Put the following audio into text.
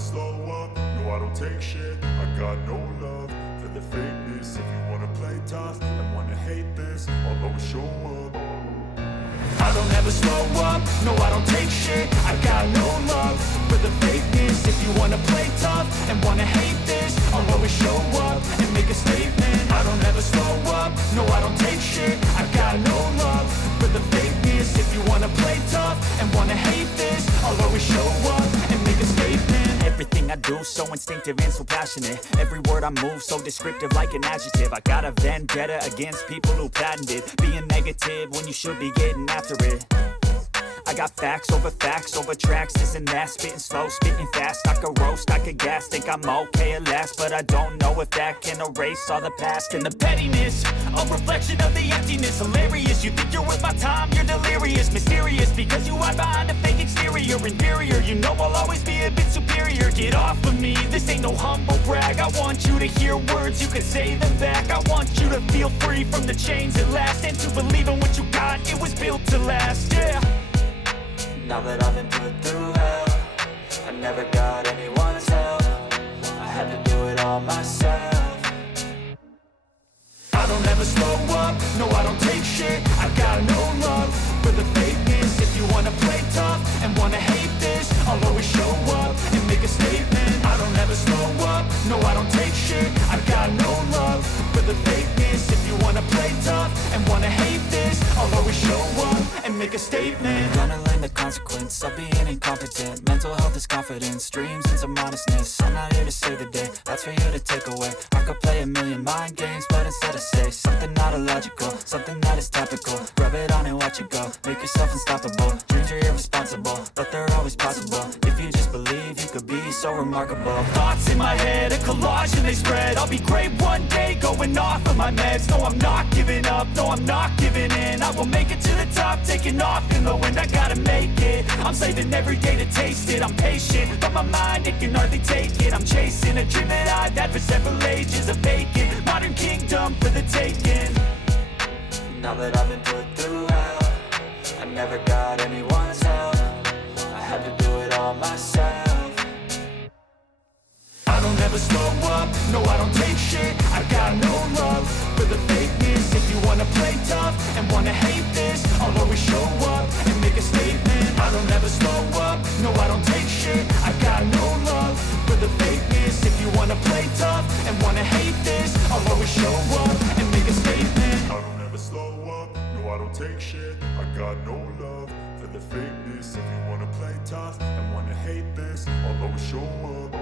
slow up, no I don't take shit. I got no love for the fakeness. If you wanna play tough and wanna hate this, I'll always show up. I don't ever slow up, no I don't take shit. I got no love for the fakeness. If you wanna play tough and wanna hate this, I'll always show up and make a statement. I don't ever slow up, no I don't take shit. I got no love for the fakeness. If you wanna play tough and wanna hate this, I'll always show up and make a statement. Everything I do so instinctive and so passionate. Every word I move so descriptive like an adjective. I got a vendetta against people who patented being negative when you should be getting after it. I got facts over tracks, this and that. Spitting slow, spitting fast. I could roast, I could gas. Think I'm okay at last, but I don't know if that can erase all the past. And the pettiness, a reflection of the emptiness. Hilarious, you think you're worth my time, you're delirious. Mysterious, because you hide behind a fake exterior. Inferior, you know I'll always be a bit superior. Get off of me, this ain't no humble brag. I want you to hear words, you can say them back. I want you to feel free from the chains at last, and to believe in what you got, it was built to last, yeah. Now that I've been put through hell, I never got anyone's help. I had to do it all myself. I don't ever slow up, no I don't take shit. I got no love for the fakeness. If you wanna play tough and wanna hate this, I'll always show up and make a statement. I don't ever slow up, no I don't take shit. I got no love for the fakeness. If you wanna play tough and wanna hate this, I'll always show up and make a statement. Gonna learn the consequence of being incompetent. Mental health is confidence, dreams and some honestness. I'm not here to save the day, that's for you to take away. I could play a million mind games, but instead I say something not illogical, something that is topical. Rub it on and watch it go, make yourself unstoppable. Dreams are irresponsible, but they're always possible. If you just believe, you could be so remarkable. Thoughts in my head, a collage and they spread. I'll be great one day, going off of my meds. No, I'm not giving up, no, I'm not giving in. I will make it to the top, taking off in the wind. I gotta make it, I'm saving every day to taste it. I'm patient, but my mind, it can hardly take it. I'm chasing a dream that I've had for several ages. A vacant, modern kingdom for the taking. Now that I've been put through hell, I never got anyone's help. I had to do it all myself. I don't ever slow up, no I don't take shit. I got no love for the fakeness. If you wanna play tough and wanna hate this, I'll always show up and make a statement. I don't ever slow up, no I don't take shit. I got no love for the fakeness. If you wanna play tough and wanna hate this, I'll always show up and make a statement. I don't ever slow up, no I don't take shit. I got no love for the fakeness. If you wanna play tough and wanna hate this, I'll always show up.